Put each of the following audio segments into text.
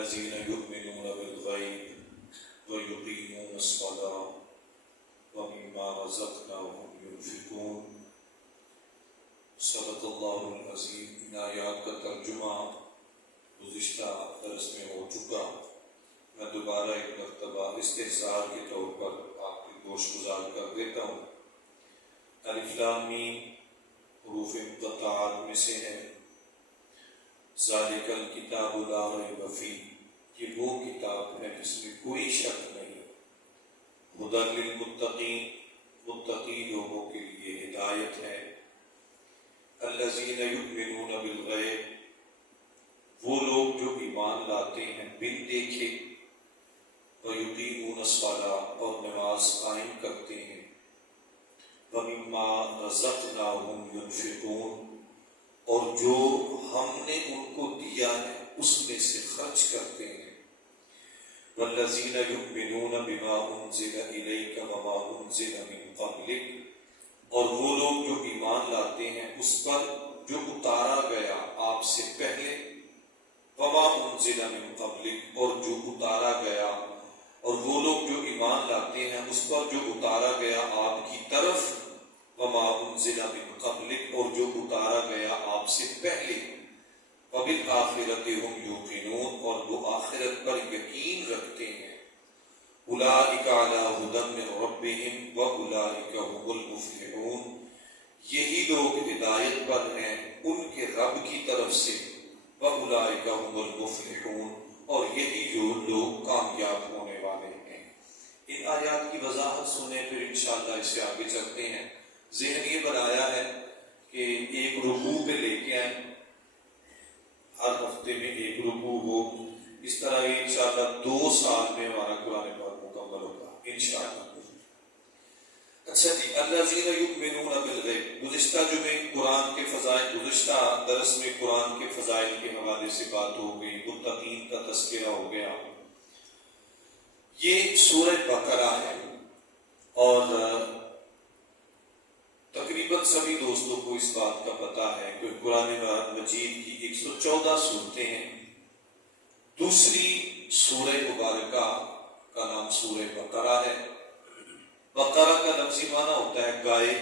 الذين يؤمنون بالغيب ويقيمون الصلاة ومما رزقناهم ينفقون. صدق اللہ العظیم. ان آیات کا ترجمہ گزشتہ درس میں ہو چکا. میں دوبارہ ایک مرتبہ استحضار کے طور پر آپ کی گوش گزار کر دیتا ہوں. الف لام میم حروف مقطعات میں سے ہے. ذالک الکتاب لا ریب فیہ، یہ وہ کتاب ہے جس میں کوئی شک نہیں. ہدی للمتقین، متقی لوگوں کے لیے ہدایت ہے. الذین یؤمنون بالغیب، وہ لوگ جو ایمان لاتے ہیں بن دیکھے. ویقیمون الصلاۃ، اور نماز قائم کرتے ہیں. ومما رزقناہم ینفقون، اور جو ہم نے ان کو دیا ہے اس میں سے خرچ کرتے ہیں. والذین یؤمنون بما انزل الیک وما انزل من قبلک، اور وہ لوگ جو ایمان لاتے ہیں اس پر جو اتارا گیا آپ سے پہلے. وما انزل من قبلک، اور جو اتارا گیا، اور وہ لوگ جو ایمان لاتے ہیں اس پر جو اتارا گیا آپ کی طرف. وما انزل من قبلک، اور جو اتارا گیا آپ سے پہلے. وبالآخرۃ ہم یوقنون، اور وہ آخرت پر یقین رکھتے ہیں. اولئک علی ھدی من ربہم واولئک ھم المفلحون، یہی لوگ ہدایت پر ہیں ان کے رب کی طرف سے. واولئک ھم المفلحون، اور یہی جو لوگ کامیاب ہونے والے ہیں. ان آیات کی وضاحت سنیں پھر انشاءاللہ اس سے آگے چلتے ہیں. ذہن یہ بنایا ہے کہ ایک رکوع پہ لے کے آئیں، ہر ہفتے میں ایک رکوع ہو. اس طرح یہ انشاءاللہ 2 سال میں ہمارا قرآن پاک مکمل ہوگا انشاءاللہ. اچھا جی، الذین یؤمنون بالغیب. گزشتہ جمعے قرآن کے فضائل، گزشتہ درس میں قرآن کے فضائل کے حوالے سے بات ہو گئی، متقین کا تذکرہ ہو گیا. یہ سورہ بقرہ ہے اور تقریباً سبھی دوستوں کو اس بات کا پتہ ہے کہ قرآن مجید کی 114 صورتیں ہیں. دوسری سورہ مبارکہ کا نام سورہ بقرہ ہے. بقرہ کا لفظی معنی ہوتا ہے گائے،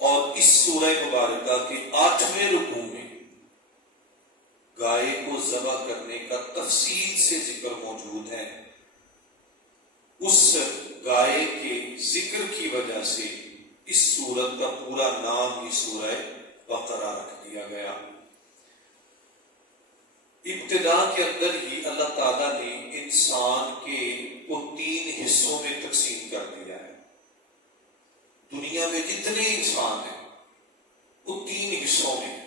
اور اس سورہ مبارکہ کے 8ویں رکوع میں گائے کو ذبح کرنے کا تفصیل سے ذکر موجود ہے. اس گائے کے ذکر کی وجہ سے اس سورت کا پورا نام ہی سورہ بقرہ رکھ دیا گیا. ابتدا کے اندر ہی اللہ تعالیٰ نے انسان کو 3 حصوں میں تقسیم کر دیا ہے. دنیا میں جتنے انسان ہیں وہ 3 حصوں میں ہیں.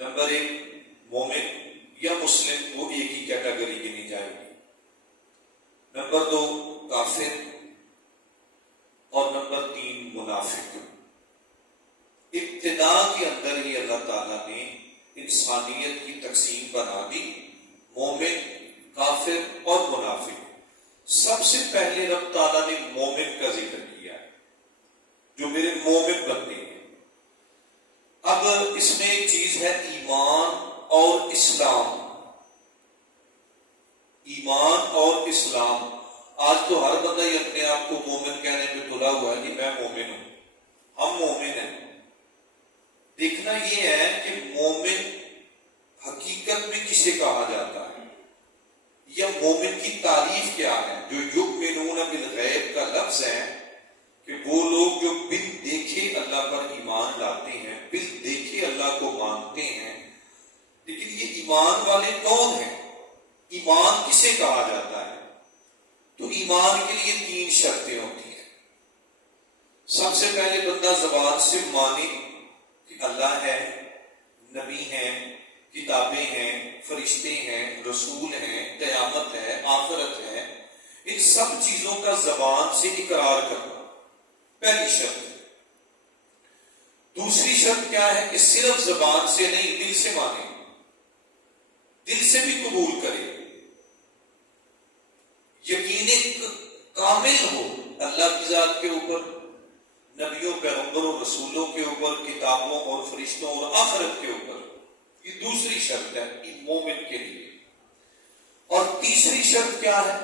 نمبر 1 مومن یا مسلم، وہ ایک ہی کیٹیگری گنی جائے گی. نمبر 2 کافر، اور نمبر 3 منافق. ابتدا کے اندر ہی اللہ تعالیٰ نے انسانیت کی تقسیم بنا دی، مومن، کافر اور منافق. سب سے پہلے رب تعالیٰ نے مومن کا ذکر کیا ہے، جو میرے مومن بنتے ہیں. اب اس میں ایک چیز ہے ایمان اور اسلام. ایمان اور اسلام. آج تو ہر بندہ ہی اپنے آپ کو مومن کہنے پہ تلا ہوا ہے کہ میں مومن ہوں، ہم مومن ہیں. دیکھنا یہ ہے کہ مومن حقیقت میں کسے کہا جاتا ہے، یا مومن کی تعریف کیا ہے. جو یؤمنون بالغیب کا لفظ ہے کہ وہ لوگ جو بن دیکھے اللہ پر ایمان لاتے ہیں، بن دیکھے اللہ کو مانتے ہیں. لیکن یہ ایمان والے کون ہیں؟ ایمان کسے کہا جاتا ہے؟ تو ایمان کے لیے 3 شرطیں ہوتی ہیں. سب سے پہلے بندہ زبان سے مانے کہ اللہ ہے، نبی ہیں، کتابیں ہیں، فرشتے ہیں، رسول ہیں، قیامت ہے، آخرت ہے. ان سب چیزوں کا زبان سے اقرار کرنا پہلی شرط. دوسری شرط کیا ہے کہ صرف زبان سے نہیں، دل سے مانے، دل سے بھی قبول کرے. یقین کامل ہو اللہ کی ذات کے اوپر، نبیوں، پیغمبروں، رسولوں کے اوپر، کتابوں اور فرشتوں اور آخرت کے اوپر. یہ دوسری شرط ہے مومن کے لیے. اور تیسری شرط کیا ہے؟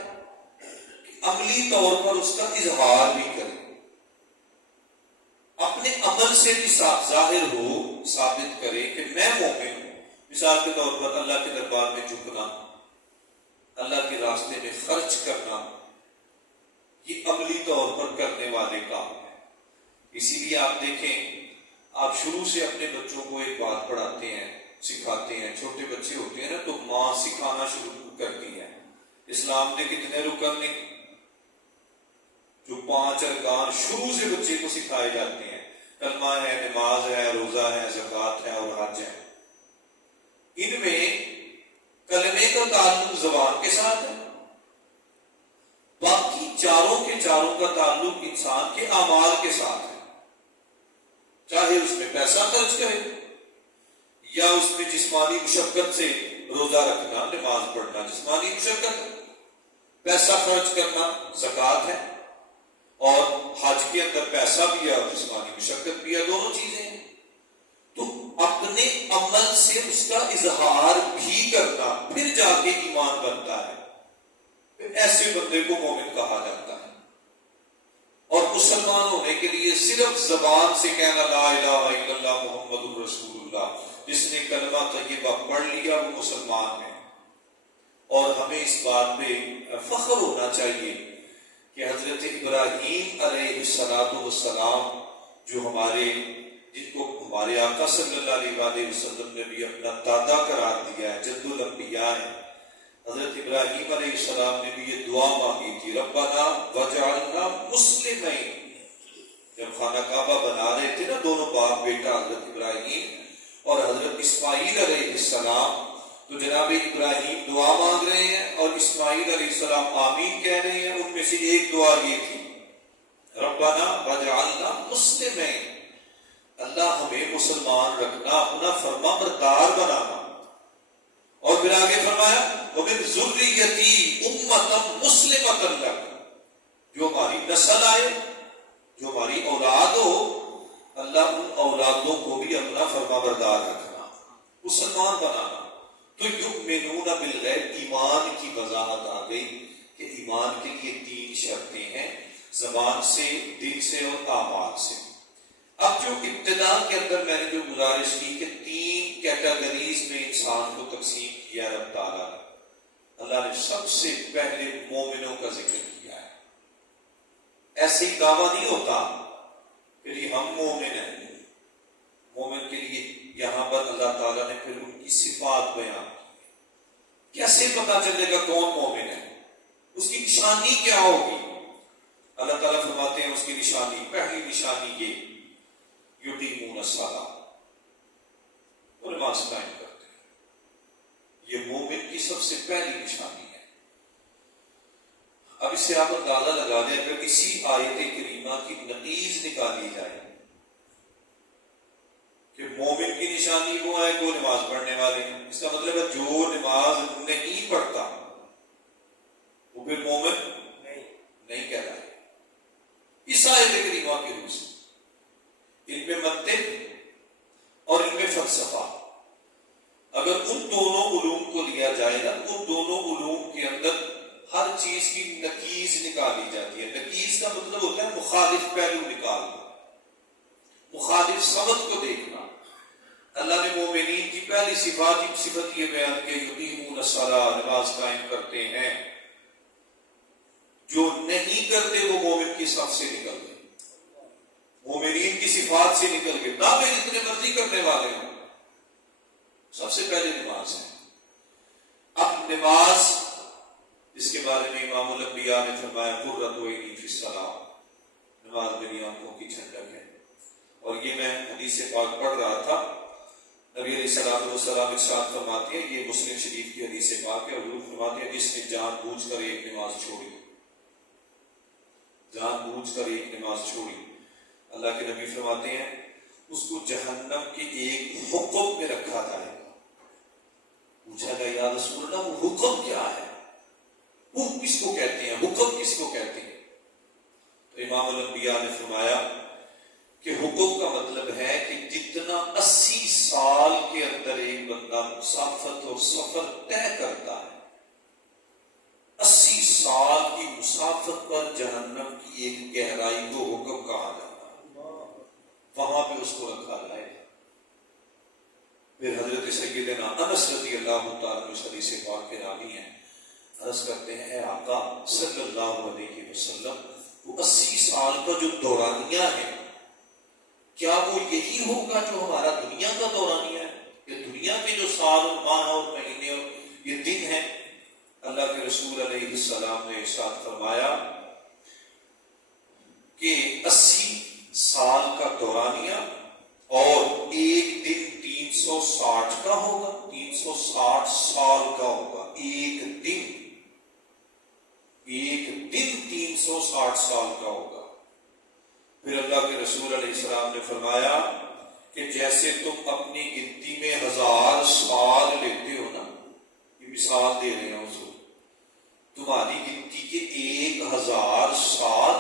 کہ عملی طور پر اس کا اظہار بھی کرے، اپنے عمل سے بھی ظاہر ہو، ثابت کرے کہ میں مومن ہوں. مثال کے طور پر اللہ کے دربار میں جھکنا، اللہ کے راستے میں خرچ کرنا، یہ عملی طور پر کرنے والے کام ہیں. اسی لیے آپ دیکھیں، آپ شروع سے اپنے بچوں کو ایک بات پڑھاتے ہیں، سکھاتے ہیں. چھوٹے بچے ہوتے ہیں نا تو ماں سکھانا شروع کرتی ہے. اسلام نے کتنے رکن نہیں، جو 5 ارکان شروع سے بچے کو سکھائے جاتے ہیں. کلمہ ہے، نماز ہے، روزہ ہے، زکوٰۃ ہے اور حج ہے. ان میں کلمے کا تعلق زبان کے ساتھ ہے، باقی چاروں کے چاروں کا تعلق انسان کے اعمال کے ساتھ ہے. چاہے اس میں پیسہ خرچ کرے یا اس میں جسمانی مشقت سے روزہ رکھنا، نماز پڑھنا جسمانی مشقت ہے، پیسہ خرچ کرنا زکوٰۃ ہے، اور حج کے اندر پیسہ بھی ہے اور جسمانی مشقت بھی ہے، دونوں چیزیں ہیں. تو اپنے عمل سے اس کا اظہار بھی کرنا، پھر جا کے ایمان بنتا ہے. پھر ایسے بندے کو مومن کہا جاتا ہے. اور مسلمان ہونے کے لیے صرف زبان سے کہنا لا الہ الا اللہ محمد الرسول اللہ، جس نے کلمہ طیبہ پڑھ لیا وہ مسلمان ہے. اور ہمیں اس بات پہ فخر ہونا چاہیے کہ حضرت ابراہیم علیہ السلام جو جن کو ہمارے آقا صلی اللہ علیہ وسلم نے بھی اپنا دادا قرار دیا ہے، جد الانبیاء ہے. حضرت ابراہیم علیہ السلام نے بھی یہ دعا مانگی تھی، ربنا وجعلنا مسلمین. جب خانہ کعبہ بنا رہے تھے نا دونوں باپ بیٹا حضرت ابراہیم اور حضرت اسماعیل علیہ السلام، تو جناب ابراہیم دعا مانگ رہے ہیں اور اسماعیل علیہ السلام آمین کہہ رہے ہیں. ان میں سے ایک دعا یہ تھی، ربنا وجعلنا مسلمین، اللہ ہمیں مسلمان رکھنا، اپنا فرما بردار بنانا. اور پھر آگے فرمایا وَمِن ذُرِّيَّتِي أُمَّةً مُسْلِمَةً لَكَ، جو ہماری نسل آئے، جو ہماری اولاد ہو، اللہ ان اولادوں کو بھی اپنا فرما بردار رکھنا، مسلمان بنانا. تو یؤمنون بالغیب، ایمان کی وضاحت آ گئی کہ ایمان کے لیے 3 شرطیں ہیں، زبان سے، دل سے اور اعمال سے. اب جو ابتدا کے اندر میں نے جو گزارش کی کہ 3 کیٹیگریز میں انسان کو تقسیم کیا رب تعالیٰ نے، اللہ نے سب سے پہلے مومنوں کا ذکر کیا ہے. ایسے ہی دعویٰ نہیں ہوتا کہ جی ہم مومن ہیں. مومن کے لیے یہاں پر اللہ تعالیٰ نے پھر ان کی صفات بیان کی. کیسے پتا چلے گا کون مومن ہے؟ اس کی نشانی کیا ہوگی؟ اللہ تعالیٰ فرماتے ہیں اس کی نشانی، پہلی نشانی یہ یقیمون الصلاۃ، وہ نماز قائم کرتے ہیں. یہ مومن کی سب سے پہلی نشانی ہے. اب اس سے آپ اندازہ لگا دیں، اگر اسی آیت کریمہ کی نقیض نکالی جائے کہ مومن کی نشانی وہ ہے جو نماز پڑھنے والے ہیں، اس کا مطلب ہے جو نماز نہیں پڑھتا وہ پھر مومن نہیں کہتا ہے. اس آیت کریمہ کے روح سے ان میں منطق اور ان میں فلسفہ، اگر ان دونوں علوم کو لیا جائے نا، ان دونوں علوم کے اندر ہر چیز کی نقیض نکالی جاتی ہے. نقیض کا مطلب ہوتا ہے مخالف پہلو نکالنا، مخالف سمت کو دیکھنا. اللہ نے مومنین کی پہلی صفت یہ بیان کی، یقیمون الصلاۃ، نماز قائم کرتے ہیں. جو نہیں کرتے وہ مومن کی صف سے نکل گئے، مومنین کی صفات سے نکل گئے. دعوے جتنے مرضی کرنے والے ہوں، سب سے پہلے نماز ہے. اب نماز، اس کے بارے میں امام الانبیاء نے فرمایا قرۃ عینی فی الصلاۃ، نماز میری آنکھوں کی ٹھنڈک ہے. اور یہ میں حدیث پاک پڑھ رہا تھا، نبی علیہ الصلوۃ والسلام ارشاد فرماتے ہیں، یہ مسلم شریف کی حدیث پاک ہے، حضور فرماتے ہیں جس نے جان بوجھ کر ایک نماز چھوڑی، جان بوجھ کر ایک نماز چھوڑی، اللہ کے نبی فرماتے ہیں اس کو جہنم کے ایک حکم میں رکھا جائے گا. پوچھا گیا یا رسول اللہ وہ حکم کیا ہے؟ وہ کس کو کہتے ہیں؟ حکم کس کو کہتے ہیں؟ تو امام الانبیاء نے فرمایا کہ حکم کا مطلب ہے کہ جتنا 80 سال کے اندر ایک بندہ مسافت اور سفر طے کرتا ہے، 80 سال کی مسافت پر جہنم کی ایک گہرائی کو حکم کہا جاتا ہے، وہاں پہ اس کو رکھا جائے گا۔ پھر حضرت سیدنا انس رضی اللہ تعالیٰ عنہ حدیث پاک کے راوی ہیں، عرض کرتے ہیں اے آقا صلی اللہ علیہ وسلم، وہ 80 سال کا جو دورانیہ ہے کیا وہ یہی ہوگا جو ہمارا دنیا کا دورانیہ ہے؟ کہ دنیا کے جو سال اور ماہ اور مہینے اور یہ دن ہیں؟ اللہ کے رسول علیہ السلام نے ارشاد فرمایا کہ 80 سال کا دورانیہ اور ایک دن 360 کا ہوگا، 360 سال کا ہوگا، ایک دن 360 سال کا ہوگا۔ پھر اللہ کے رسول علیہ السلام نے فرمایا کہ جیسے تم اپنی گنتی میں 1000 سال لیتے ہو نا، یہ مثال دے رہے ہیں حضور، تمہاری گنتی کے 1000 سال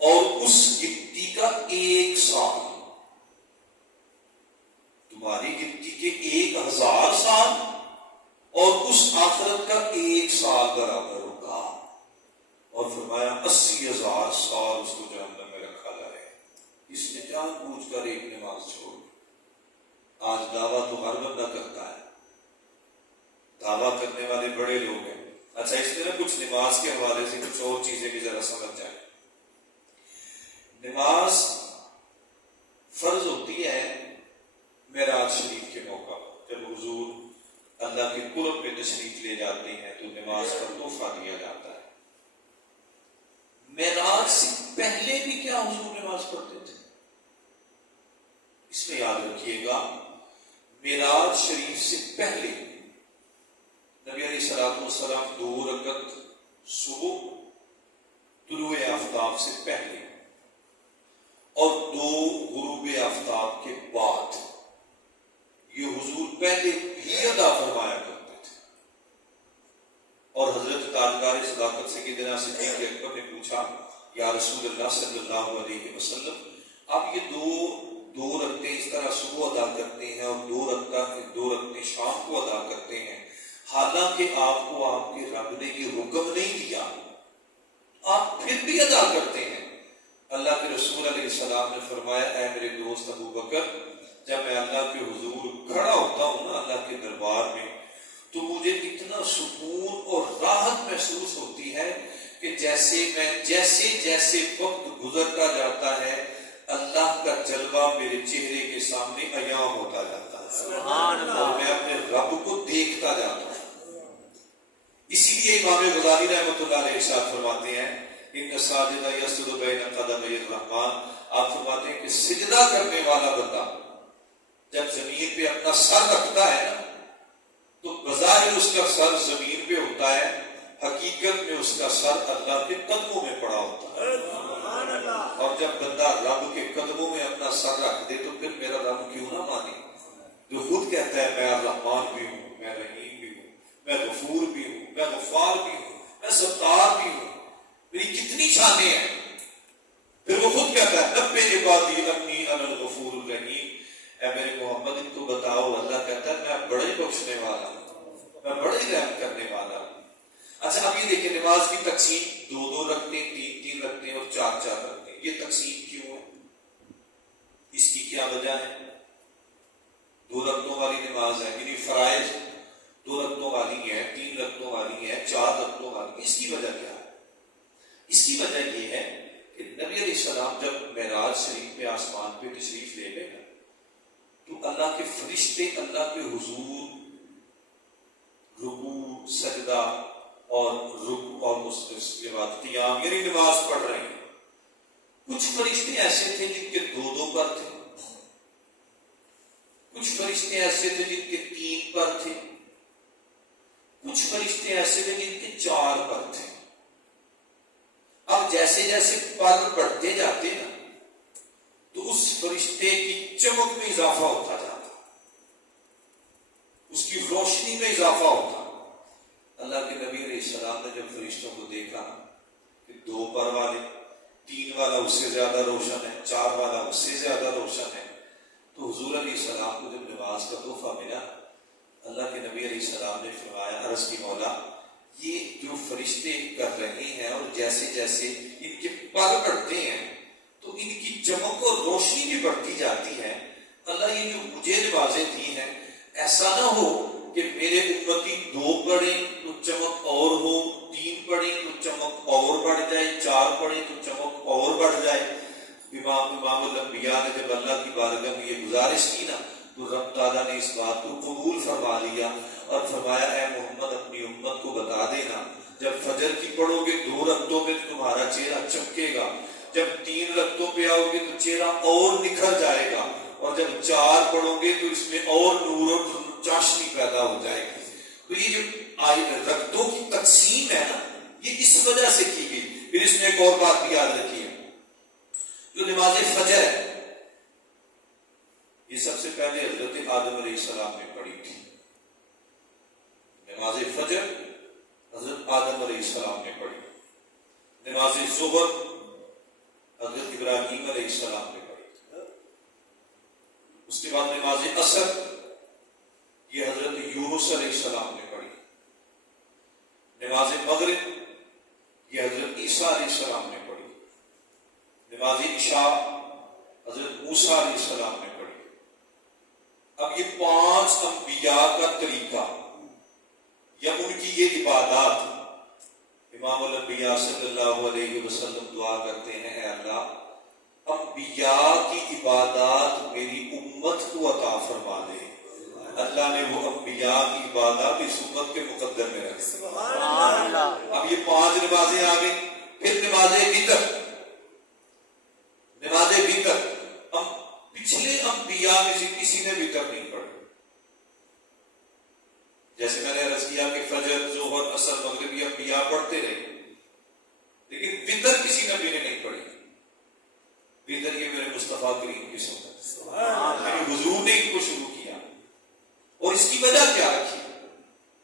اور اس گنتی کا 1 سال، تمہاری گنتی کے 1000 سال اور اس آخرت کا 1 سال برابر ہوگا، اور فرمایا 80,000 سال اس کو جہنم میں رکھا جائے۔ اس نے جان بوجھ کر ایک نماز چھوڑ، آج دعویٰ تو ہر بندہ کرتا ہے، دعویٰ کرنے والے بڑے لوگ ہیں۔ اچھا اس میں کچھ نماز کے حوالے سے کچھ اور چیزیں بھی ذرا سمجھ جائیں۔ نماز فرض ہوتی ہے معراج شریف کے موقع پر، جب حضور اللہ کے قرب پہ تشریف لے جاتے ہیں تو نماز کا تحفہ دیا جاتا ہے۔ معراج سے پہلے بھی کیا حضور نماز پڑھتے تھے؟ اس میں یاد رکھیے گا، معراج شریف سے پہلے نبی علیہ الصلوۃ والسلام 2 رکعت صبح طلوع آفتاب سے پہلے اور 2 غروب آفتاب کے بعد، یہ حضور پہلے بھی ادا فرمایا کرتے تھے۔ اور حضرت تاجدار صداقت سیدنا صدیق اکبر نے پوچھا یا رسول اللہ صلی اللہ علیہ وسلم، آپ یہ دو رکعتیں اس طرح صبح ادا کرتے ہیں اور 2 رکعتیں شام کو ادا کرتے ہیں، حالانکہ آپ کو آپ کے رب نے یہ حکم نہیں دیا، آپ پھر بھی ادا کرتے ہیں۔ اللہ کے رسول علیہ السلام نے فرمایا اے میرے دوست ابو بکر، جب میں اللہ کے حضور کھڑا ہوتا ہوں نا اللہ کے دربار میں، تو مجھے اتنا سکون اور راحت محسوس ہوتی ہے کہ جیسے وقت گزرتا جاتا ہے اللہ کا جلوہ میرے چہرے کے سامنے عیاں ہوتا جاتا ہے، سبحان اللہ، اور میں اپنے رب کو دیکھتا جاتا ہوں۔ اسی لیے امام غزالی رحمۃ اللہ علیہ ارشاد فرماتے ہیں ان ساجد یسجد بین قدمی الرحمن، آپ فرماتے ہیں کہ سجدہ کرنے والا بندہ جب زمین پہ اپنا سر رکھتا ہے نا تو بظاہر اس کا سر زمین پہ ہوتا ہے، حقیقت میں اس کا سر اللہ کے قدموں میں پڑا ہوتا ہے۔ اور جب بندہ رب کے قدموں میں اپنا سر رکھ دے تو پھر میرا رب کیوں نہ مانے، جو خود کہتا ہے میں الرحمن بھی ہوں، میں رحیم بھی ہوں، میں غفور بھی ہوں، میں غفار بھی ہوں، میں ستار بھی ہوں، میری کتنی شانیں ہیں۔ پھر وہ خود کہتا ہے نبئ عبادی انی انا الغفور الرحیم، اے میرے محمد ان کو بتاؤ، اللہ کہتا ہے میں بڑے بخشنے والا ہوں، میں بڑے رحم کرنے والا ہوں۔ اچھا اب یہ دیکھیں نماز کی تقسیم 2 رکھتے ہیں، 3 رکھتے ہیں اور 4 رکھتے ہیں، یہ تقسیم کیوں ہے؟ اس کی کیا وجہ ہے؟ 2 رکعتوں والی نماز ہے، یعنی فرائض 2 رکعتوں والی ہے، 3 رکعتوں والی ہے، 4 رکعتوں والی ہے، اس کی وجہ کیا ہے؟ اس کی وجہ یہ ہے کہ نبی علیہ السلام جب معراج شریف میں آسمان پہ تشریف لے گئے تو اللہ کے فرشتے اللہ کے حضور رکوع سجدہ اور اس کے بعد قیام یعنی نماز پڑھ رہے ہیں۔ کچھ فرشتے ایسے تھے جن کے 2 پر تھے، کچھ فرشتے ایسے تھے جن کے 3 پر تھے، کچھ فرشتے ایسے تھے جن کے 4 پر تھے۔ اب جیسے جیسے پر بڑھتے جاتے نا تو اس فرشتے کی چمک میں اضافہ ہوتا جاتا، اس کی روشنی میں اضافہ ہوتا۔ اللہ کے نبی علیہ السلام نے جب فرشتوں کو دیکھا کہ 2 پر والے، 3 والا اس سے زیادہ روشن ہے، 4 والا اس سے زیادہ روشن ہے، تو حضور علیہ السلام کو جب نماز کا تحفہ ملا السلام نے فرمایا عرض کی مولا یہ جو فرشتے کر رہے ہیں اور جیسے جیسے ان کے پر بڑھتے ہیں تو ان کی چمک اور روشنی بھی بڑھتی جاتی ہے. اللہ یہ جو مجھے نمازیں دی ہیں ایسا نہ ہو کہ میرے امتی 2 پڑھیں تو چمک اور ہو, 3 پڑھیں تو چمک اور بڑھ جائے, 4 پڑھیں تو چمک اور بڑھ جائے. امام الانبیاء نے جب اللہ کی بارگاہ میں یہ گزارش کی نا تو رب تعالیٰ نے اس بات کو قبول فرما لیا اور فرمایا اے محمد اپنی امت کو بتا دینا جب فجر کی پڑھو گے 2 رکعتوں میں تمہارا چہرہ چمکے گا, جب 3 رکعتوں پہ آؤ گے تو چہرہ اور نکھر جائے گا, اور جب 4 پڑھو گے تو اس میں اور نور اور چاشنی پیدا ہو جائے گی. تو یہ جو رکعتوں کی تقسیم ہے نا یہ اس وجہ سے کی گئی. پھر اس میں ایک اور بات بھی یاد رکھیے, جو نماز فجر ہے یہ سب سے پہلے حضرت آدم علیہ السلام نے پڑھی تھی. نماز فجر حضرت آدم علیہ السلام نے پڑھی. نماز ظہر حضرت ابراہیم علیہ السلام نے پڑھی. اس کے بعد نماز عصر یہ حضرت یونس علیہ السلام نے پڑھی. نماز مغرب یہ حضرت عیسیٰ علیہ السلام نے پڑھی. نماز عشاء حضرت موسیٰ علیہ السلام نے پڑھی. اب یہ 5 انبیاء کا طریقہ یا ان کی یہ عبادات, امام الانبیاء صلی اللہ علیہ وسلم دعا کرتے ہیں اے اللہ انبیاء کی عبادات میری امت کو عطا فرما دے. اللہ نے وہ انبیاء کی عبادات اس امت کے مقدر میں رکھ دی. اب یہ 5 نمازیں آ گئی. پھر نماز وتر. نماز وتر پچھلے انبیاء میں سے کسی نے وتر نہیں پڑھی. جیسے میں نے عرض کیا کہ فجر ظہر عصر مغرب یہ انبیاء پڑھتے رہے, لیکن وتر کسی نبی نے نہیں پڑھی. وتر یہ میرے مصطفیٰ کریم کی سنت ہے, حضور نے ان کو شروع کیا. اور اس کی وجہ کیا رکھی؟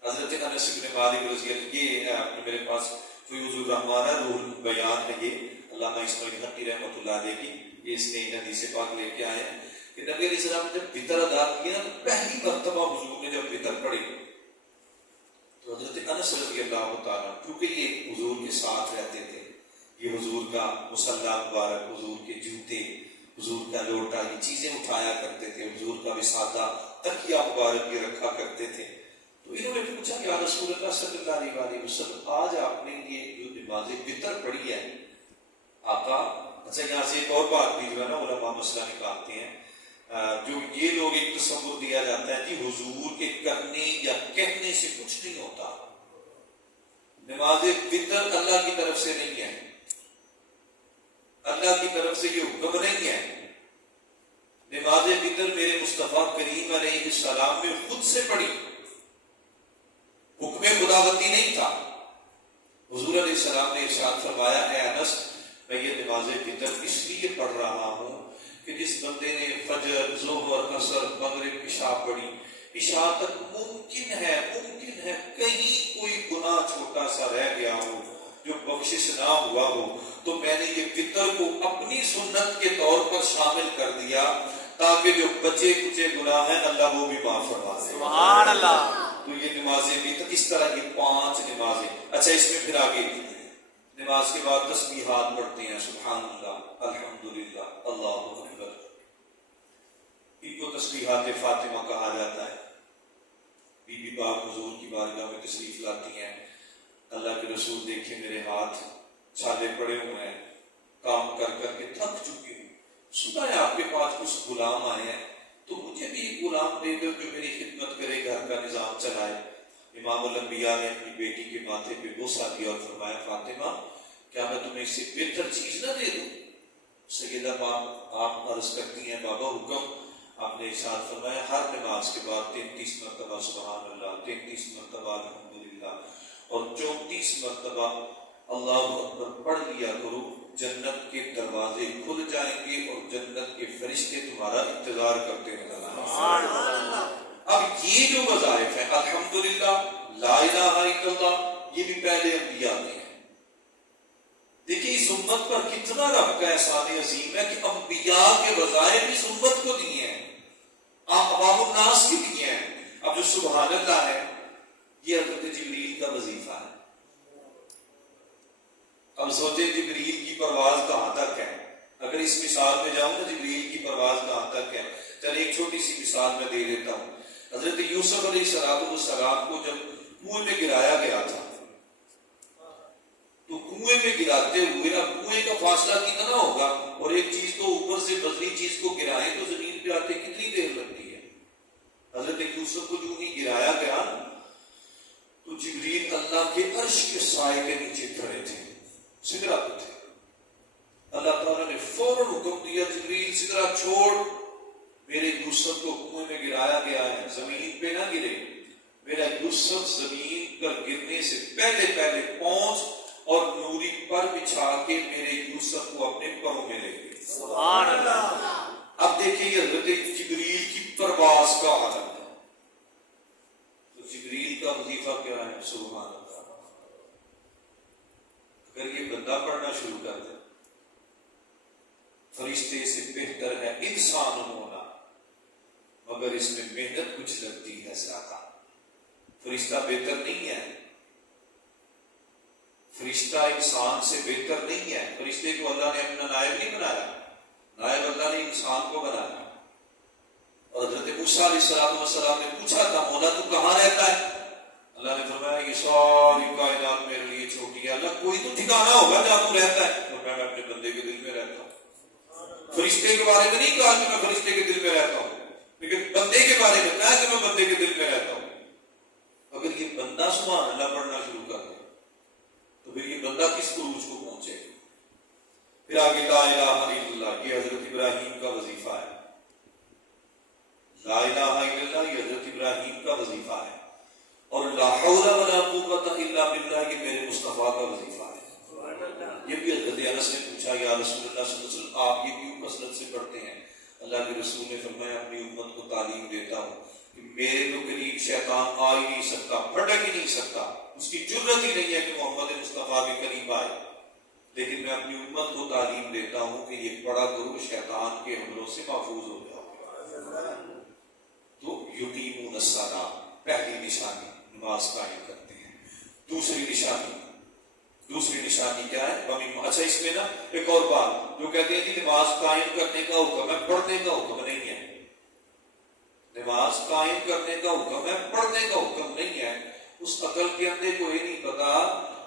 حضرت انس بن مالک رضی اللہ, یہ میرے پاس فیوض الرحمان روح البیان ہے, یہ علامہ اسماعیل حقی رحمۃ اللہ علیہ کی, یہ اس نے حدیث پاک لے کے آئے ہیں کہ نبی علیہ السلام نے جب وتر ادا کیا تو پہلی مرتبہ حضور نے جب وتر پڑھی تو حضرت انس رضی اللہ تعالیٰ, کیونکہ یہ حضور کے ساتھ رہتے تھے, یہ حضور کا مصلی مبارک, حضور کے جوتے, حضور کا لوٹا, یہ چیزیں اٹھایا کرتے تھے, حضور کا وسادہ تکیہ مبارک یہ رکھا کرتے تھے. تو انہوں نے پوچھا کہ یا رسول اللہ صلی اللہ علیہ وسلم آج آپ نے یہ جو نماز وتر پڑھی ہے آقا. اچھا یہاں سے ایک اور بات بھی جو ہے نا علماء مسئلہ نکالتے ہیں, جو یہ لوگ ایک تصور دیا جاتا ہے کہ حضور کے کرنے یا کہنے سے کچھ نہیں ہوتا. نماز وتر اللہ کی طرف سے نہیں ہے, اللہ کی طرف سے یہ حکم نہیں ہے. نماز وتر میرے مصطفیٰ کریم علیہ السلام نے خود سے پڑھی, حکم خداوندی نہیں تھا. حضور علیہ السلام نے ارشاد فرمایا اے انس میں یہ نماز وتر اس لیے پڑھ رہا ہوں کہ جس بندے نے فجر ظہر عصر مغرب عشاء پڑھی, عشاء تک ممکن ہے کہیں کوئی گناہ چھوٹا سا رہ گیا ہو جو بخشش نہ ہوا ہو, تو میں نے یہ وتر کو اپنی سنت کے طور پر شامل کر دیا تاکہ جو بچے کچے گناہ ہیں اللہ وہ بھی معاف فرما دے. سبحان اللہ. تو یہ نمازیں بھی تو اس طرح کی 5 نمازیں. اچھا اس میں پھر آگے نماز کے بعد تسبیحات پڑھتے ہیں, سبحان اللہ, الحمدللہ, اللہ اکبر. ان کو تسبیحات فاطمہ کہا جاتا ہے. بی بی پاک حضور کی بارگاہ میں تشریف لاتی ہیں, اللہ کے رسول دیکھے میرے ہاتھ چھالے پڑے ہوئے ہیں, کام کر کر کے تھک چکی ہوں, سنا ہے آپ کے پاس کچھ غلام آئے ہیں تو مجھے بھی ایک غلام دے دو جو میری خدمت کرے, گھر کا نظام چلائے. امام الانبیاء نے اپنی بیٹی کے ماتھے پہ بوسہ دیا اور فرمایا فاطمہ کیا میں تمہیں اس سے بہتر چیز نہ دے دوں؟ سیدہ آپ عرض کرتی ہیں بابا حکم. آپ نے ارشاد فرمایا ہر نماز کے بعد 33 مرتبہ سبحان اللہ, 33 مرتبہ الحمدللہ اور 34 مرتبہ اللہ اکبر پڑھ لیا کرو, جنت کے دروازے کھل جائیں گے اور جنت کے فرشتے تمہارا انتظار کرتے نظر آئیں گے. اب یہ جو وظائف ہیں الحمدللہ, لا الہ الا اللہ, یہ بھی پہلے انبیاء کے ہیں. دیکھیں اس امت پر کتنا رب کا احسان عظیم ہے کہ انبیاء کے وظائف اس امت کو دیے ہیں, آپ عوام الناس کی دیے ہیں. اب جو سبحان اللہ ہے یہ حضرت جبریل کا وظیفہ ہے. اب سوچیں جبریل کی پرواز کہاں تک ہے. اگر اس مثال میں جاؤں نا جبریل کی پرواز کہاں تک ہے. چل ایک چھوٹی سی مثال میں دے دیتا ہوں. حضرت یوسف علیہ السلام کو جب کنویں میں گرایا گیا تھا تو کنویں میں گراتے ہوئے اب کنویں کا فاصلہ کتنا ہوگا, اور ایک چیز کو اوپر سے وزنی چیز کو گرائیں تو زمین پہ آتے کتنی دیر لگتی ہے. حضرت یوسف کو جو ہی گرایا گیا تو جبریل اللہ کے عرش کے سائے کے نیچے کھڑے تھے, سدرا پہ تھے. اللہ تعالیٰ نے فوراً حکم دیا جبریل سدرا چھوڑ, میرے یوسف کو کنویں میں گرایا گیا ہے, زمین پہ نہ گرے. میرا یوسف زمین پر گرنے سے پہلے پہنچ اور نوری پر بچھا کے میرے یوسف کو اپنے پروں میں لے گئے. سبحان اللہ. اب دیکھیں یہ حضرت جبریل کی پرواز کا عالم ہے. تو جبریل کا وظیفہ کیا ہے؟ سبحان اللہ. اگر یہ بندہ پڑھنا شروع کر دے, فرشتے سے بہتر ہے انسان ہونا, مگر اس میں محنت کچھ لگتی ہے زیادہ. فرشتہ بہتر نہیں ہے, فرشتہ انسان سے بہتر نہیں ہے. فرشتے کو اللہ نے اپنا نائب نہیں بنایا, نائب اللہ نے انسان کو بنایا. اور حضرت موسیٰ علیہ السلام نے پوچھا تھا مولا تو کہاں رہتا ہے؟ اللہ نے فرمایا یہ ساری کائنات میرے لیے چھوٹی ہے. اللہ کوئی تو ٹھکانا ہوگا جہاں تو رہتا ہے. فرمایا میں اپنے بندے کے دل میں رہتا ہوں. فرشتے کے بارے میں نہیں کہا کہ میں فرشتے کے دل میں رہتا ہوں, لیکن بندے کے بارے میں کہا کہ میں بندے کے دل میں رہتا ہوں. اگر یہ بندہ سبحان اللہ پڑھنا شروع کر دے تو پھر یہ بندہ کس عروج کو پہنچے گا. پھر آگے لا الہ الا اللہ, یہ حضرت ابراہیم کا وظیفہ ہے. لا الہ الا اللہ یہ حضرت ابراہیم کا وظیفہ ہے. اور لا حول ولا قوت الا باللہ یہ میرے مصطفیٰ کا وظیفہ ہے. یہ بھی حضرت انس نے پوچھا یا رسول اللہ صلی اللہ علیہ وسلم آپ یہ کیوں کثرت سے پڑھتے ہیں؟ اللہ کے رسول نے فرمایا اپنی امت کو تعلیم دیتا ہوں کہ میرے تو قریب شیطان آ ہی نہیں سکتا, پھٹک ہی نہیں سکتا, اس کی جرت ہی نہیں ہے کہ محمد مصطفیٰ کے قریب آئے. لیکن میں اپنی امت کو تعلیم دیتا ہوں کہ یہ پڑھا کرو شیطان کے حملوں سے محفوظ ہو جاؤ. تو یقیمون الصلاۃ پہلی نشانی نماز قائم کرتے ہیں. دوسری نشانی کیا ہے؟ اچھا اس میں نا ایک اور بات جو کہتے ہیں کہ نماز قائم کرنے کا حکم ہے, پڑھنے کا حکم نہیں ہے. نماز قائم کرنے کا حکم ہے, پڑھنے کا حکم نہیں ہے. اس عقل کے اندر کو یہ نہیں پتا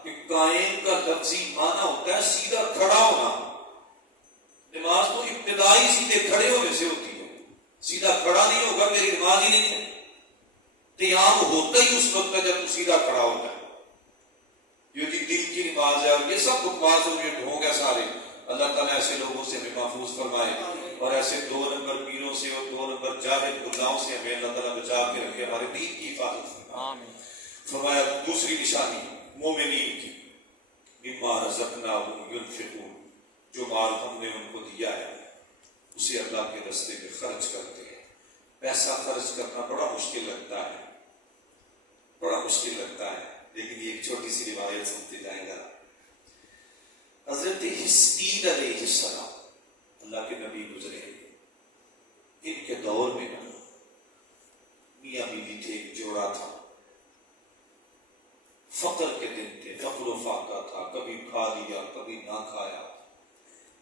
کہ قائم کا لفظی معنی ہوتا ہے سیدھا کھڑا ہونا. نماز تو ابتدائی سیدھے کھڑے ہونے سے ہوتی ہے, سیدھا کھڑا نہیں ہوگا میری نماز ہی نہیں ہے. قیام ہوتا ہی اس وقت ہے جب تو سیدھا کھڑا ہوتا ہے. یہ دل کی نماز ہے, اور یہ سب بکواس اور یہ ڈھونگ ہے سارے. اللہ تعالیٰ ایسے لوگوں سے ہمیں محفوظ فرمائے, اور ایسے 2 نمبر پیروں سے اور 2 نمبر جاہل گناہوں سے ہمیں اللہ تعالیٰ بچا کے رکھے, ہمارے دین کی حفاظت فرمائے. فرمایا دوسری نشانی مومنین کی مما رزقناہم ینفقون, جو مال ہم نے ان کو دیا ہے اسے اللہ کے راستے میں خرچ کرتے ہیں. پیسہ خرچ کرنا بڑا مشکل لگتا ہے, بڑا مشکل لگتا ہے, لیکن یہ ایک چھوٹی سی روایت سنتے جائیں گا. حضرت حزقیل علیہ السلام اللہ کے نبی گزرے, ان کے دور میں میاں بیوی تھے, ایک جوڑا تھا. فقر کے دن تھے, فقر و فاقہ تھا, کبھی کھا لیا کبھی نہ کھایا.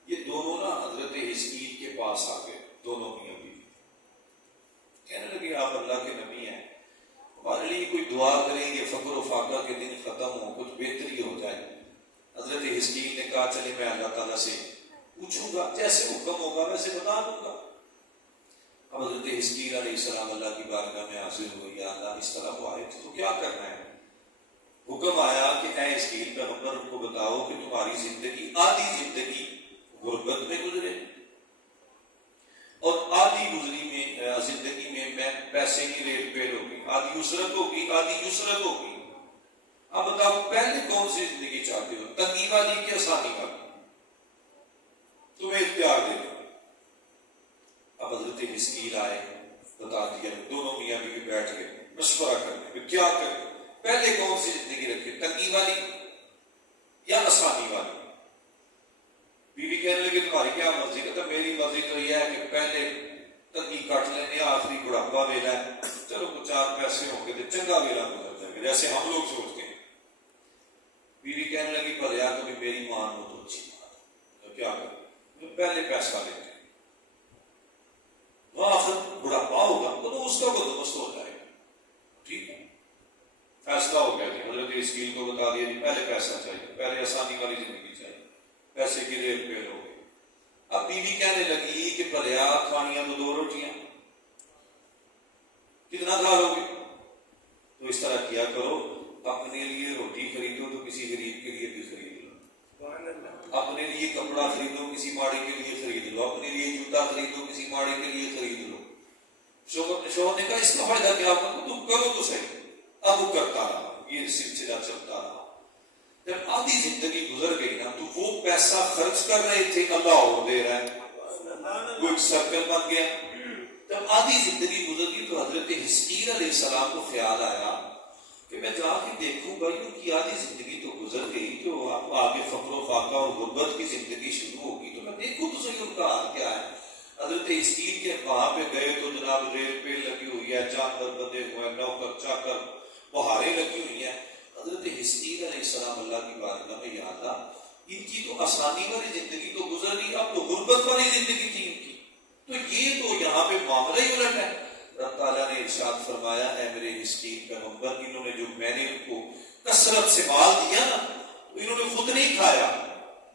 یہ دونوں نا حضرت حزقیل کے پاس آ گئے, دونوں میاں بیوی. کہنے لگے آپ اللہ کے نبی ہیں, ہمارے لیے کوئی دعا کریں گے, فقر و فاقہ کے دن ختم ہو, کچھ بہتری ہو جائے. حضرت حزقیل نے کہا چلے میں اللہ تعالیٰ سے پوچھوں گا, جیسے حکم ہوگا ویسے بتا دوں گا. اب حضرت حزقیل علیہ السلام اللہ کی بارگاہ میں حاضر ہوئے, یا اللہ اس طرح وہ آئے تھے تو کیا کرنا ہے؟ حکم آیا کہ اے حزقیل پیغمبر ان کو بتاؤ کہ تمہاری زندگی آدھی زندگی غربت میں گزرے اور آدھی زندگی میں پیسے کی ریٹ پیل ہوگی, آدھی یسرت ہوگی آدھی یسرت ہوگی. اب بتاؤ پہلے کون سی زندگی چاہتے ہو, تنگی والی کی آسانی والی؟ تمہیں اختیار دے دو. اب حضرت حزقیل آئے, بتا دیا, دونوں میاں بیوی بیٹھ گئے مشورہ کرنے کہ کیا کریں, پہلے کون سی زندگی رکھے, تنگی والی یا آسانی والی؟ بیوی کہنے لگے تمہاری کیا مرضی؟ کہتا میری مرضی تو یہ ہے کہ پہلے تنگی کٹ لینے, آخری بڑھاپا ویلا ہے, چلو 4 پیسے ہوں گے تو چنگا ویلا گزر جائے گا, گے جیسے ہم لوگ سوچتے ہیں. بیوی کہنے لگی پر یار کبھی میری مان ہو تو اچھی بات ہے، تو کیا کریں پہلے پیسہ لیتے ہیں، وہ آخر بڑھاپا ہوگا تو اس کا بندوبست ہو جائے گا. ٹھیک ہے، فیصلہ ہو گیا جی. حضرت اسکیل کو بتا دیا جی پہلے پیسہ چاہیے، پہلے آسانی والی زندگی چاہیے، پیسے کی ریل پہ ہو گئی. اب بیوی کہنے لگی کہ بھلیا کھانیاں تو 2 روٹیاں، کتنا کھا لو گے؟ تو اس طرح کیا کرو، اپنے لیے روٹی خریدو تو کسی غریب کے لیے بھی خرید لو، اپنے لیے کپڑا خریدو کسی ماڑی کے لیے خرید لو، اپنے لیے جوتا خریدو کسی ماڑی کے لیے خرید لو. شوہر نے کہا اس کا فائدہ کیا ہوگا؟ تم کرو تو صحیح. اب وہ کرتا رہا، یہ سلسلہ چلتا رہا. جب آدھی زندگی گزر گئی نا تو وہ پیسہ خرچ کر رہے تھے اللہ اور دے رہا ہے، وہ ایک سرکل بن گیا. جب آدھی زندگی گزر گئی تو حضرت حزقیل علیہ السلام کو خیال آیا کہ میں جا کے دیکھوں بھائی ان کی آدھی زندگی تو گزر گئی، جو آپ آگے فقر و فاقہ اور غربت کی زندگی شروع ہوگی تو میں دیکھوں تو صحیح ان کا حال کیا ہے. حضرت حزقیل کے وہاں پہ گئے تو جناب ریل پہ لگی ہوئی ہے، جانور بندے ہوئے ہیں، نوکر چاکر، بہاریں لگی ہوئی ہیں. حضرت حزقیل علیہ السلام اللہ کی بارگاہ میں یا اللہ ان کی تو آسانی والی زندگی تو گزر گئی، اب تو غربت والی زندگی تھی ان کی، تو یہ تو یہاں پہ معاملہ ہی الٹ ہے. رب تعالیٰ نے ارشاد فرمایا اے میرے حزقیل پیغمبر، انہوں نے جو میں نے ان کو کثرت سے مال دیا نا انہوں نے خود نہیں کھایا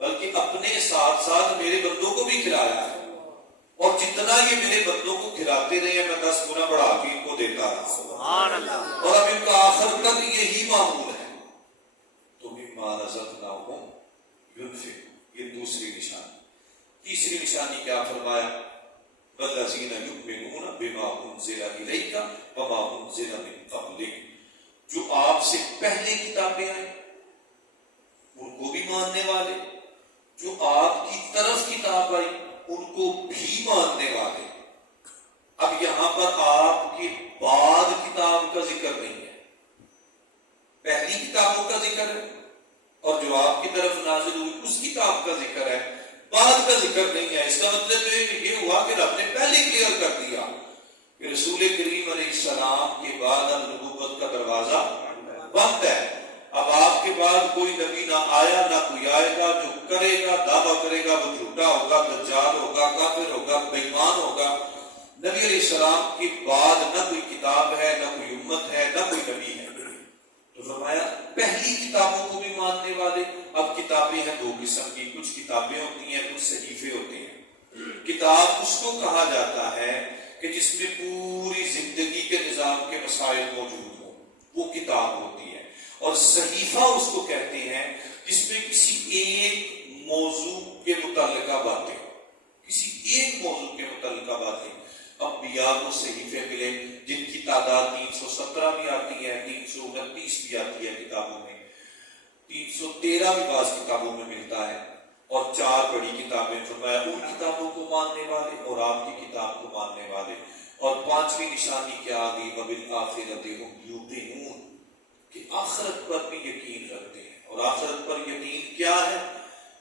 بلکہ اپنے ساتھ ساتھ میرے بندوں کو بھی کھلایا ہے، اور جتنا یہ میرے بندوں کو کھلاتے رہے ہیں میں 10 گنا بڑھا کے ان کو دیتا رہا، اور اب ان کا آخر تک یہی معمول ہے. تو مما رزقناہم ينفقون، یہ دوسری نشانی. تیسری نشانی کیا فرمایا؟ والذین یؤمنون بما انزل الیک وما انزل من قبلک، جو آپ سے پہلے کتابیں آئیں ان کو بھی ماننے والے، جو آپ کی طرف کتاب آئی ان کو بھی ماننے والے. اب یہاں پر آپ کے بعد کتاب کا ذکر نہیں ہے، پہلی کتابوں کا ذکر ہے، اور جو آپ کی طرف نازل ہوئی اس کتاب کا ذکر ہے، بعد کا ذکر نہیں ہے. اس کا مطلب یہ ہوا کہ رب نے پہلے کلیئر کر دیا کہ رسول کریم علیہ السلام کے بعد اب نبوت کا دروازہ بند ہے. اب آپ کے بعد کوئی نبی نہ آیا نہ کوئی آئے گا. جو کرے گا دعویٰ کرے گا وہ جھوٹا ہوگا، دجال ہوگا، کافر ہوگا، بے ایمان ہوگا. نبی علیہ السلام کے بعد نہ کوئی کتاب ہے، نہ کوئی امت ہے، نہ کوئی نبی ہے. تو فرمایا پہلی کتابوں کو بھی ماننے والے. اب کتابیں ہیں 2 قسم کی، کچھ کتابیں ہوتی ہیں، کچھ صحیفے ہوتے ہیں. کتاب اس کو کہا جاتا ہے کہ جس میں پوری زندگی کے نظام کے مسائل موجود ہوں، وہ کتاب ہوتی ہے. اور صحیفہ اس کو کہتے ہیں جس میں کسی ایک موضوع کے متعلقہ باتیں، کسی ایک موضوع کے متعلقہ باتیں. انبیاء کو صحیفے ملے جن کی تعداد 317 بھی آتی ہے، 329 بھی آتی ہے کتابوں میں، 313 بھی بعض کتابوں میں ملتا ہے، اور 4 بڑی کتابیں. فرمایا ان کتابوں کو ماننے والے اور آپ کی کتاب کو ماننے والے. اور 5ویں نشانی کیا آ گئی؟ وبالآخرۃ ہم یوقنون، کہ آخرت پر بھی یقین رکھتے ہیں. اور آخرت پر یقین کیا ہے؟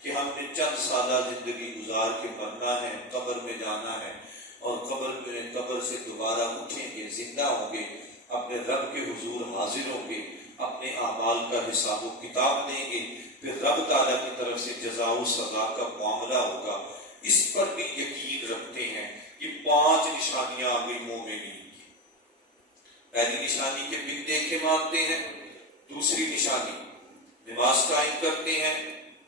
کہ ہم نے چند سالہ زندگی گزار کے مرنا ہے، قبر میں جانا ہے، اور قبر سے دوبارہ اٹھیں گے، زندہ ہوں گے، اپنے رب کے حضور حاضر ہوں گے، اپنے اعمال کا حساب و کتاب دیں گے، پھر رب تعالیٰ کی طرف سے جزا و سزا کا معاملہ ہوگا. اس پر بھی یقین رکھتے ہیں. یہ 5 نشانیاں آ گئی مومنین کی. پہلی نشانی کے بن دیکھے مانتے ہیں، دوسری نشانی نماز قائم کرتے ہیں،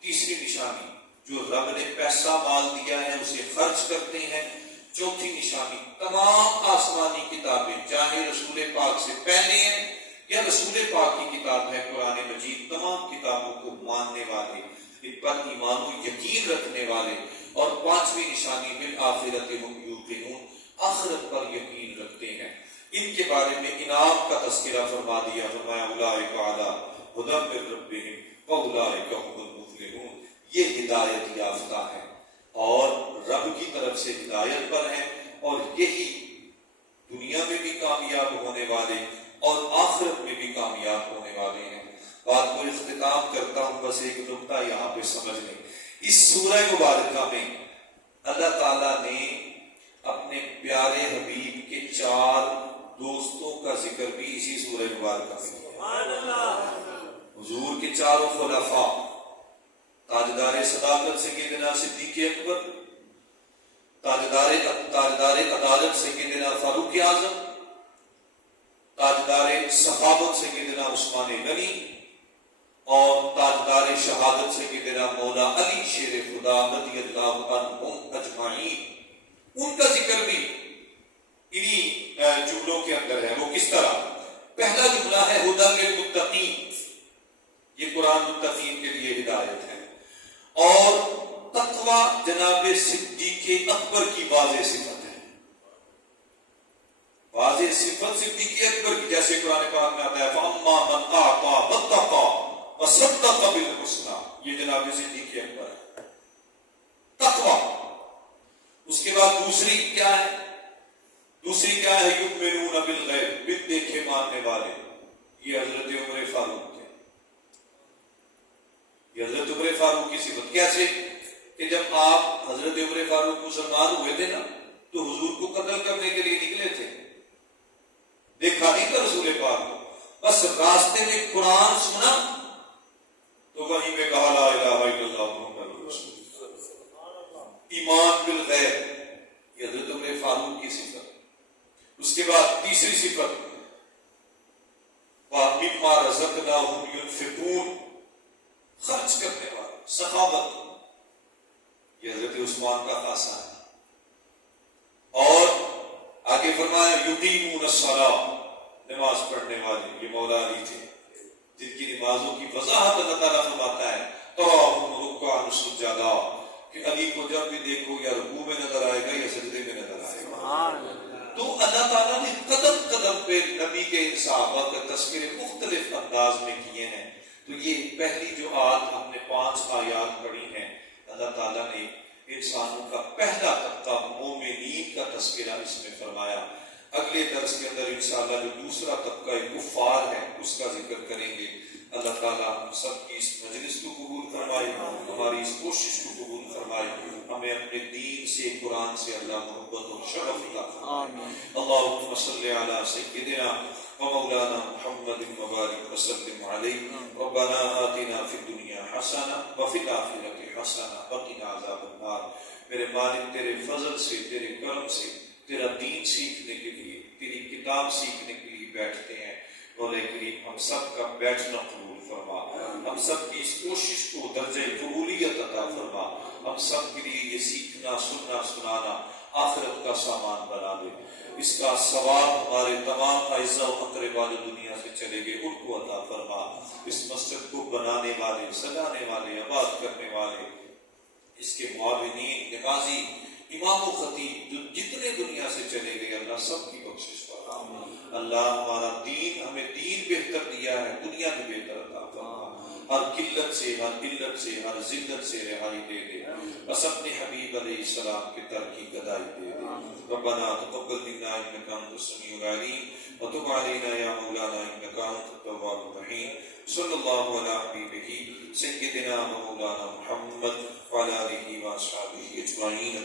تیسری نشانی جو رب نے پیسہ مال دیا ہے اسے خرچ کرتے ہیں، چوتھی نشانی تمام آسمانی کتابیں چاہے رسول پاک سے پہلے ہیں یا رسول پاک کی کتاب ہے قرآن مجید، تمام کتابوں کو ماننے والے، ان پر ایمان و یقین رکھنے والے. اور 5ویں نشانی بالآخرۃ ہم یوقنون، آخرت پر یقین رکھتے ہیں. ان کے بارے میں انعام کا تذکرہ فرما دیا. فرمایا اولئک علی ھدی من ربہم واولئک ھم المفلحون، یہ ہدایت یافتہ ہے اور رب کی طرف سے ہدایت پر ہیں، اور یہی دنیا میں بھی کامیاب ہونے والے اور آخرت میں بھی کامیاب ہونے والے ہیں. بات کو اختتام کرتا ہوں، بس ایک نکتہ یہاں پہ سمجھ لیں. اس سورہ مبارکہ میں اللہ تعالیٰ نے اپنے پیارے حبیب کے 4 دوستوں کا ذکر بھی اسی سورہ مبارکہ میں کیا. حضور کے چاروں خلفاء، تاجدار صداقت سیدنا صدیق اکبر، تاجدار عدالت سیدنا فاروق اعظم، تاجدار صحابت سیدنا عثمان غنی، اور تاجدار شہادت سیدنا مولا علی شیر خدا رضی اللہ عنہم اجمعین، ان کا ذکر بھی انہی جملوں کے اندر ہے۔ وہ کس طرح؟ پہلا جملہ ہے ہدی للمتقین، یہ قرآن متقین کے لیے ہدایت ہے، اور تقوی جناب صدیق اکبر کی واضح صفت ہے، واضح صفت صدیق اکبر کی، جیسے قرآن پاک میں آتا ہے فَأَمَّا مَنْ أَعْطَىٰ وَاتَّقَىٰ وَصَدَّقَ بِالْحُسْنَىٰ، یہ جناب صدیق اکبر ہے، تقوی۔ اس کے بعد دوسری کیا ہے؟ دوسری کیا ہے؟ یؤمنون بالغیب، بن دیکھے ماننے والے، یہ حضرت عمر فاروق تھے، یہ حضرت عمر فاروق کی صفت۔ کیسے کہ جب آپ حضرت عمر فاروق مسلمان ہوئے تھے نا تو حضور کو قتل کرنے کے لیے نکلے تھے، دیکھا نہیں تھا رسول پاک کو، بس راستے میں قرآن سنا تو وہیں میں کہا لا الہ الا اللہ محمد رسول اللہ، ایمان بالغیب، یہ حضرت عمر فاروق کی صفت۔ اس کے بعد تیسری صفت وَمِمَّا رَزَقْنَاهُمْ يُنْفِقُونَ، خرچ کرنے والے، سخاوت، یہ حضرت عثمان کا خاصہ ہے۔ اور آگے فرمایا یقیمون الصلاۃ، نماز پڑھنے والے، یہ مولا علی تھے جن کی نمازوں کی وضاحت اللہ تعالیٰ فرماتا ہے تراہم رکعا سجدا، کہ علی کو جب بھی دیکھو یا رکوع میں نظر آئے گا یا سجدے میں نظر آئے گا۔ تو اللہ تعالیٰ نے قدم قدم پہ نبی کے ان صحابہ کا تذکرے مختلف انداز میں کیے ہیں۔ تو یہ پہلی جو آیت ہم نے 5 آیات پڑھی ہیں، اللہ تعالیٰ نے انسانوں کا پہلا طبقہ مومنین کا تذکرہ اس میں فرمایا۔ اگلے درس کے اندر انشاءاللہ جو دوسرا طبقہ کفار ہے اس کا ذکر کریں گے۔ اللہ تعالیٰ ہم سب کی اس مجلس کو قبول فرمائے، ہماری اس کوشش کو قبول فرمائے، ہمیں اپنے دین سے، قرآن سے اللہ محبت اور شرف عطا فرمائے۔ اللہم صلی علی سیدنا ومولانا محمد مبارک وسلم علیہ، ربنا آتنا فی الدنیا حسنہ وفی الآخرۃ حسنہ وقنا عذاب النار۔ میرے مالک تیرے فضل سے، تیرے کرم سے، تیرا دین سیکھنے کے لیے، تیری کتاب سیکھنے کے لیے بیٹھتے ہیں، مولا کریم ہم سب کا بیٹھنا قبول فرما، ہم سب کی اس کوشش کو درجہ قبولیت عطا فرما، ہم سب کے لیے یہ سیکھنا، سننا، سنانا آخرت کا سامان بنا دے، اس کا ثواب ہمارے تمام اعزاء و اقرباء جو دنیا سے چلے گئے ان کو عطا فرما۔ اس مسجد کو بنانے والے، سجانے والے، آباد کرنے والے، اس کے معاونین، نمازی، امام و خطیب جو جتنے دنیا سے چلے گئے، اللہ سب کی بخشش فرما۔ اللہ ہمارا دین، ہمیں دین بہتر دیا ہے، دنیا بھی بہتر عطا فرما، ہر قلت سے، ہر علت سے، ہر ذلت سے رہائی دے دے، بس اپنے حبیب علیہ السلام کی ترقی گدائی دے دے۔ ربنا تقبل منا انک انت السمیع العلیم وتب علینا یا مولانا انک انت التواب الرحیم۔ صلی اللہ علی حبیبہ سیدنا مولانا محمد وعلی آلہ واصحابہ اجمعین۔